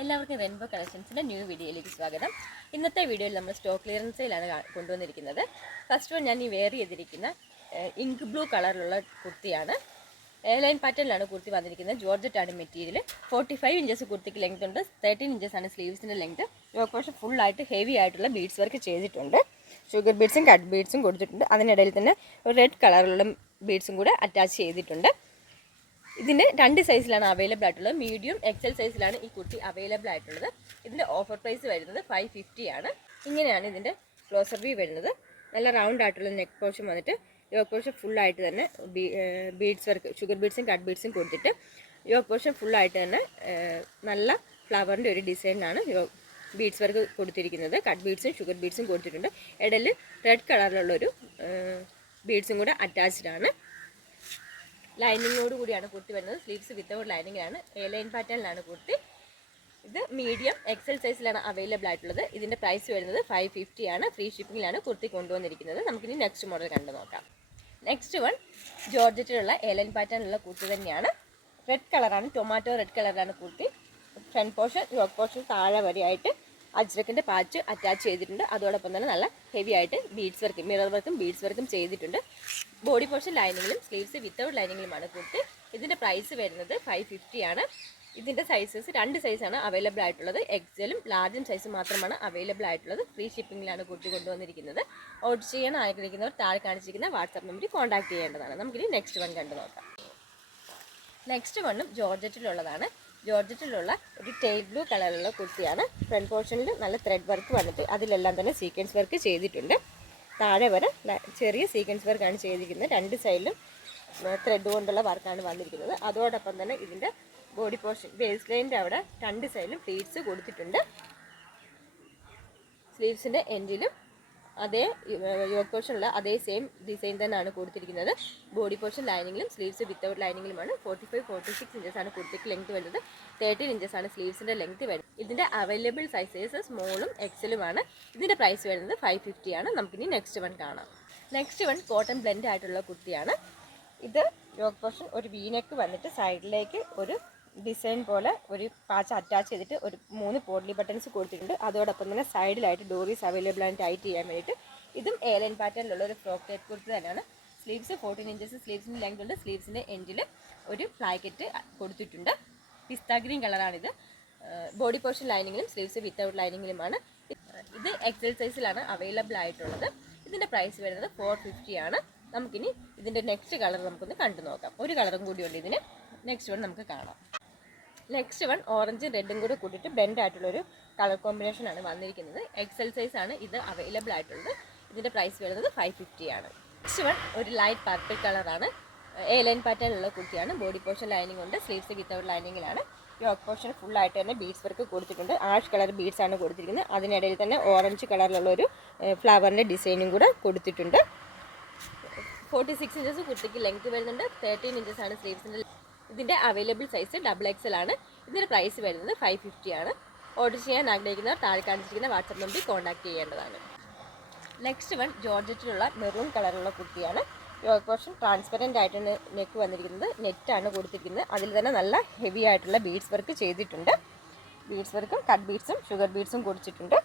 എല്ലാവർക്കും rainbow കളക്ഷൻസിൻ്റെ new വീഡിയോയിലേക്ക് സ്വാഗതം. ഇന്നത്തെ വീഡിയോയിൽ നമ്മൾ സ്റ്റോക്ക് ക്ലിയറൻസ് സെയിലാണ് കൊണ്ടുവന്നിരിക്കുന്നത്. ഫസ്റ്റ് വൺ ഞാൻ ഈ വെയർ ചെയ്തിരിക്കുന്ന ഇങ്ക് ബ്ലൂ കളറിലുള്ള കുർത്തിയാണ്. എയർലൈൻ പാറ്റേണിലാണ് കുർത്തി വന്നിരിക്കുന്നത്. ജോർജറ്റാണ് മെറ്റീരിയൽ. 45 ഇഞ്ചസ് കുർത്തിക്ക് ലെങ്ത് ഉണ്ട്. 13 ഇഞ്ചസ് ആണ് സ്ലീവ്സിൻ്റെ ലെങ്ത്. യോക്ക് പോർഷൻ ഫുള്ളായിട്ട് ഹെവി ആയിട്ടുള്ള ബീഡ്സ് വർക്ക് ചെയ്തിട്ടുണ്ട്. ഷുഗർ ബീഡ്സും കട്ട് ബീഡ്സും കൊടുത്തിട്ടുണ്ട്. അതിനിടയിൽ തന്നെ ഒരു റെഡ് കളറിലുള്ള ബീഡ്സും കൂടെ അറ്റാച്ച് ചെയ്തിട്ടുണ്ട്. ഇതിന് രണ്ട് സൈസിലാണ് അവൈലബിൾ ആയിട്ടുള്ളത്. മീഡിയം എക്സൽ സൈസിലാണ് ഈ കുർത്തി അവൈലബിൾ ആയിട്ടുള്ളത്. ഇതിൻ്റെ ഓഫർ പ്രൈസ് വരുന്നത് 550 ആണ്. ഇങ്ങനെയാണ് ഇതിൻ്റെ ക്ലോസർ വ്യൂ വരുന്നത്. നല്ല റൗണ്ട് ആയിട്ടുള്ള നെക്ക് പോർഷൻ വന്നിട്ട് യോക്ക് പോർഷൻ ഫുള്ളായിട്ട് തന്നെ ബീഡ്സ് വർക്ക് ഷുഗർ ബീഡ്സും കട്ട് ബീഡ്സും കൊടുത്തിട്ട് യോക്ക് പോർഷൻ ഫുള്ളായിട്ട് തന്നെ നല്ല ഫ്ലവറിൻ്റെ ഒരു ഡിസൈനാണ് ബീഡ്സ് വർക്ക് കൊടുത്തിരിക്കുന്നത്. കട്ട് ബീഡ്സും ഷുഗർ ബീഡ്സും കൊടുത്തിട്ടുണ്ട്. ഇടയിൽ റെഡ് കളറിലുള്ളൊരു ബീഡ്സും കൂടെ അറ്റാച്ച്ഡ് ആണ്. ലൈനിങ്ങോട് കൂടിയാണ് കുർത്തി വരുന്നത്. Sleeves without ലൈനിങ്ങിലാണ്. എയർലൈൻ പാറ്റേണിലാണ് കുർത്തി. ഇത് മീഡിയം എക്സൽ സൈസിലാണ് അവൈലബിൾ ആയിട്ടുള്ളത്. ഇതിൻ്റെ പ്രൈസ് വരുന്നത് 550 ആണ്. ഫ്രീ ഷിപ്പിങ്ങിലാണ് കുർത്തി കൊണ്ടുവന്നിരിക്കുന്നത്. നമുക്കിനി നെക്സ്റ്റ് മോഡൽ കണ്ടു നോക്കാം. നെക്സ്റ്റ് വൺ ജോർജറ്റിലുള്ള എയർലൈൻ പാറ്റേണിലുള്ള കുർത്തി തന്നെയാണ്. റെഡ് കളറാണ്, ടൊമാറ്റോ റെഡ് കളറിലാണ് കുർത്തി. ഫ്രണ്ട് പോർഷൻ യോക്ക് പോർഷൻ താഴെ വരെയായിട്ട് അജ്രക്കിൻ്റെ പാച്ച് അറ്റാച്ച് ചെയ്തിട്ടുണ്ട്. അതോടൊപ്പം തന്നെ നല്ല ഹെവി ആയിട്ട് ബീഡ്സ് വർക്കും മിറർ വർക്കും ബീഡ്സ് വർക്കും ചെയ്തിട്ടുണ്ട്. ബോഡി പോർഷൻ ലൈനിങ്ങിലും സ്ലീവ്സ് വിത്തൗട്ട് ലൈനിങ്ങിലുമാണ് കുർത്തി. ഇതിൻ്റെ പ്രൈസ് വരുന്നത് 550 ആണ്. ഇതിൻ്റെ സൈസസ് രണ്ട് സൈസാണ് അവൈലബിൾ ആയിട്ടുള്ളത്. എക്സലും ലാർജും സൈസും മാത്രമാണ് അവൈലബിൾ ആയിട്ടുള്ളത്. ഫ്രീ ഷിപ്പിങ്ങിലാണ് കുർത്തി കൊണ്ടുവന്നിരിക്കുന്നത്. ഓർഡർ ചെയ്യാൻ ആഗ്രഹിക്കുന്നവർ താഴെ കാണിച്ചിരിക്കുന്ന വാട്സാപ്പ് നമ്പറിൽ കോൺടാക്ട് ചെയ്യേണ്ടതാണ്. നമുക്കിനി നെക്സ്റ്റ് വൺ കണ്ടു നോക്കാം. നെക്സ്റ്റ് വണ്ണും ജോർജറ്റിലുള്ളതാണ്. ജോർജറ്റിലുള്ള ഒരു ടെയിൽ ബ്ലൂ കളറിലുള്ള കുർത്തിയാണ്. ഫ്രണ്ട് പോർഷനിൽ നല്ല ത്രെഡ് വർക്ക് വന്നിട്ട് അതിലെല്ലാം തന്നെ സീക്വൻസ് വർക്ക് ചെയ്തിട്ടുണ്ട്. താഴെ വരെ ചെറിയ സീക്വൻസ് വർക്കാണ് ചെയ്തിരിക്കുന്നത്. രണ്ട് സൈഡിലും ത്രെഡ് കൊണ്ടുള്ള വർക്കാണ് വന്നിരിക്കുന്നത്. അതോടൊപ്പം തന്നെ ഇതിൻ്റെ ബോഡി പോർഷൻ ബേസ് ലൈനിൻ്റെ അവിടെ രണ്ട് സൈഡിലും പ്ലീറ്റ്സ് കൊടുത്തിട്ടുണ്ട്. സ്ലീവ്സിൻ്റെ എൻഡിലും അതേ യോക്ക് പോർഷനുള്ള അതേ സെയിം ഡിസൈൻ തന്നെയാണ് കൊടുത്തിരിക്കുന്നത്. ബോഡി പോർഷൻ ലൈനിങ്ങിലും സ്ലീവ്സ് വിത്തൗട്ട് ലൈനിങ്ങിലുമാണ്. 45-46 ഇഞ്ചസാണ് കുർത്തിക്ക് ലെങ്ത് വരുന്നത്. 13 ഇഞ്ചസാണ് സ്ലീവ്സിൻ്റെ ലെങ്ത് വരുന്നത്. ഇതിൻ്റെ അവൈലബിൾ സൈസസ് സ്മോളും എക്സലുമാണ്. ഇതിൻ്റെ പ്രൈസ് വരുന്നത് 550 ആണ്. നമുക്കിനി നെക്സ്റ്റ് വൺ കാണാം. നെക്സ്റ്റ് വൺ കോട്ടൺ ബ്ലെൻഡ് ആയിട്ടുള്ള കുർത്തിയാണ്. ഇത് യോക്ക് പോർഷൻ ഒരു വീനെക്ക് വന്നിട്ട് സൈഡിലേക്ക് ഒരു ഡിസൈൻ പോലെ ഒരു പാച്ച് അറ്റാച്ച് ചെയ്തിട്ട് ഒരു 3 പോഡ്ലി ബട്ടൺസ് കൊടുത്തിട്ടുണ്ട്. അതോടൊപ്പം തന്നെ സൈഡിലായിട്ട് ഡോറീസ് അവൈലബിൾ ആണ് ടൈറ്റ് ചെയ്യാൻ വേണ്ടിയിട്ട്. ഇതും എയർലൈൻ പാറ്റേണിലുള്ള ഒരു ഫ്രോക്ക് ടൈപ്പ് കുർത്തി തന്നെയാണ്. സ്ലീവ്സ് 14 ഇഞ്ചസ് സ്ലീവ്സിൻ്റെ ലെങ്ത് ഉണ്ട്. സ്ലീവ്സിൻ്റെ എൻഡിൽ ഒരു ഫ്ലാക്കറ്റ് കൊടുത്തിട്ടുണ്ട്. പിസ്ത ഗ്രീൻ കളറാണിത്. ബോഡി പോർഷൻ ലൈനിങ്ങിലും സ്ലീവ്സ് വിത്തൗട്ട് ലൈനിങ്ങിലുമാണ്. ഇത് എക്സൽ സൈസിലാണ് അവൈലബിൾ ആയിട്ടുള്ളത്. ഇതിൻ്റെ പ്രൈസ് വരുന്നത് 450 ആണ്. നമുക്കിനി ഇതിൻ്റെ നെക്സ്റ്റ് കളർ നമുക്കൊന്ന് കണ്ടു നോക്കാം. ഒരു കളറും കൂടിയുണ്ട് ഇതിന്. നെക്സ്റ്റ് വൺ നമുക്ക് കാണാം. നെക്സ്റ്റ് വൺ ഓറഞ്ചും റെഡും കൂടി കൂട്ടിയിട്ട് ബ്ലെൻഡ് ആയിട്ടുള്ളൊരു കളർ കോമ്പിനേഷനാണ് വന്നിരിക്കുന്നത്. എക്സൽ സൈസാണ് ഇത് അവൈലബിൾ ആയിട്ടുള്ളത്. ഇതിൻ്റെ പ്രൈസ് വരുന്നത് 550 ആണ്. നെക്സ്റ്റ് വൺ ഒരു ലൈറ്റ് പർപ്പിൾ കളറാണ്. എയർലൈൻ പാറ്റേണിലുള്ള കുർത്തിയാണ്. ബോഡി പോർഷൻ ലൈനിങ് ഉണ്ട്. സ്ലീവ്സ് വിത്തൗട്ട് ലൈനിങ്ങിലാണ്. യോക്ക് പോർഷൻ ഫുള്ളായിട്ട് തന്നെ ബീഡ്സ് വർക്ക് കൊടുത്തിട്ടുണ്ട്. ആഷ് കളർ ബീഡ്സ് ആണ് കൊടുത്തിരിക്കുന്നത്. അതിനിടയിൽ തന്നെ ഓറഞ്ച് കളറിലുള്ളൊരു ഫ്ലവറിൻ്റെ ഡിസൈനും കൂടെ കൊടുത്തിട്ടുണ്ട്. 46 ഇഞ്ചസ് കുർത്തിക്ക് ലെങ്ത് വരുന്നുണ്ട്. 13 ഇഞ്ചസാണ് സ്ലീവ്സിൻ്റെ. ഇതിൻ്റെ അവൈലബിൾ സൈസ് XXL ആണ്. ഇതിൻ്റെ പ്രൈസ് വരുന്നത് 550 ആണ്. ഓർഡർ ചെയ്യാൻ ആഗ്രഹിക്കുന്നവർ താഴെ കാണിച്ചിരിക്കുന്ന വാട്സാപ്പ് നമ്പറിൽ കോൺടാക്ട് ചെയ്യേണ്ടതാണ്. നെക്സ്റ്റ് വൺ ജോർജറ്റിലുള്ള മെറൂൺ കളറുള്ള കുർത്തിയാണ്. യോക്ക് പോർഷൻ ട്രാൻസ്പെറൻ്റ് ആയിട്ടാണ് നെക്ക് വന്നിരിക്കുന്നത്. നെറ്റാണ് കൊടുത്തിരിക്കുന്നത്. അതിൽ തന്നെ നല്ല ഹെവി ആയിട്ടുള്ള ബീഡ്സ് വർക്ക് ചെയ്തിട്ടുണ്ട്. ബീഡ്സ് വർക്കും കട്ട് ബീഡ്സും ഷുഗർ ബീഡ്സും കൊടുത്തിട്ടുണ്ട്.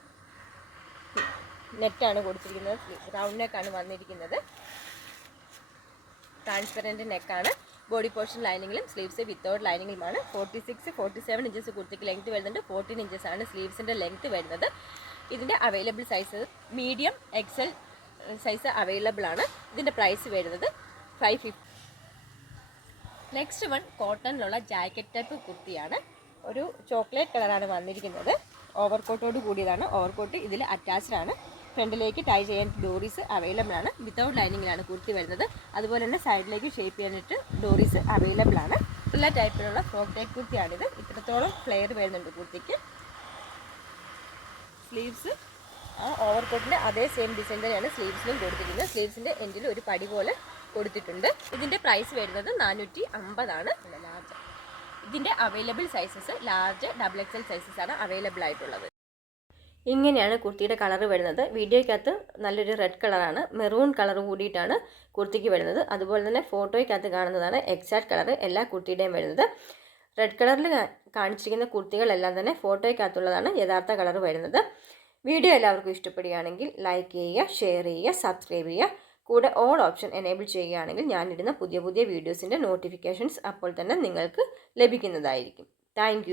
നെറ്റാണ് കൊടുത്തിരിക്കുന്നത്. റൗണ്ട് നെക്കാണ് വന്നിരിക്കുന്നത്. ട്രാൻസ്പെറൻറ്റ് നെക്കാണ്. ബോഡി പോർഷൻ ലൈനിങ്ങിലും സ്ലീവ്സ് വിത്തൗട്ട് ലൈനിങ്ങിലുമാണ്. 46-47 ഇഞ്ചസ് കുർത്തിക്ക് ലെങ്ത് വരുന്നുണ്ട്. 14 ഇഞ്ചസാണ് സ്ലീവ്സിൻ്റെ ലെങ്ത് വരുന്നത്. ഇതിൻ്റെ available size medium XL size available ആണ്. ഇതിൻ്റെ പ്രൈസ് വരുന്നത് 550. നെക്സ്റ്റ് വൺ കോട്ടണിലുള്ള ജാക്കറ്റ് ടൈപ്പ് കുർത്തിയാണ്. ഒരു ചോക്ലേറ്റ് കളറാണ് വന്നിരിക്കുന്നത്. ഓവർകോട്ടോട് കൂടിയതാണ്. ഓവർകോട്ട് ഇതിൽ അറ്റാച്ച്ഡ് ആണ്. ഫ്രണ്ടിലേക്ക് ടൈ ചെയ്യാൻ ഡോറീസ് അവൈലബിൾ ആണ്. വിത്തൗട്ട് ലൈനിങ്ങിലാണ് കുർത്തി വരുന്നത്. അതുപോലെ തന്നെ സൈഡിലേക്ക് ഷേപ്പ് ചെയ്യാനായിട്ട് ഡോറീസ് അവൈലബിൾ ആണ്. എല്ലാ ടൈപ്പിലുള്ള ഫ്രോക്ക് ടൈപ്പ് കുർത്തിയാണിത്. ഇത്രത്തോളം ഫ്ലെയർ വരുന്നുണ്ട് കുർത്തിക്ക്. സ്ലീവ്സ് ആ ഓവർകോട്ടിൻ്റെ അതേ സെയിം ഡിസൈൻ തന്നെയാണ് സ്ലീവ്സിലും കൊടുത്തിരിക്കുന്നത്. സ്ലീവ്സിൻ്റെ എൻഡിൽ ഒരു പടി പോലെ കൊടുത്തിട്ടുണ്ട്. ഇതിൻ്റെ പ്രൈസ് വരുന്നത് 450 ആണ്. ലാർജ് ഇതിൻ്റെ available sizes large XXL sizes ആണ് അവൈലബിൾ ആയിട്ടുള്ളത്. ഇങ്ങനെയാണ് കുർത്തിയുടെ കളർ വരുന്നത്. വീഡിയോയ്ക്കകത്ത് നല്ലൊരു റെഡ് കളറാണ്. മെറൂൺ കളർ കൂടിയിട്ടാണ് കുർത്തിക്ക് വരുന്നത്. അതുപോലെ തന്നെ ഫോട്ടോയ്ക്കകത്ത് കാണുന്നതാണ് എക്സാക്ട് കളർ എല്ലാ കുർത്തിയുടെയും വരുന്നത്. റെഡ് കളറിൽ കാണിച്ചിരിക്കുന്ന കുർത്തികളെല്ലാം തന്നെ ഫോട്ടോയ്ക്കകത്തുള്ളതാണ് യഥാർത്ഥ കളർ വരുന്നത്. വീഡിയോ എല്ലാവർക്കും ഇഷ്ടപ്പെടുകയാണെങ്കിൽ ലൈക്ക് ചെയ്യുക, ഷെയർ ചെയ്യുക, സബ്സ്ക്രൈബ് ചെയ്യുക. കൂടെ ഓൾ ഓപ്ഷൻ എനേബിൾ ചെയ്യുകയാണെങ്കിൽ ഞാനിടുന്ന പുതിയ പുതിയ വീഡിയോസിൻ്റെ നോട്ടിഫിക്കേഷൻസ് അപ്പോൾ തന്നെ നിങ്ങൾക്ക് ലഭിക്കുന്നതായിരിക്കും. താങ്ക്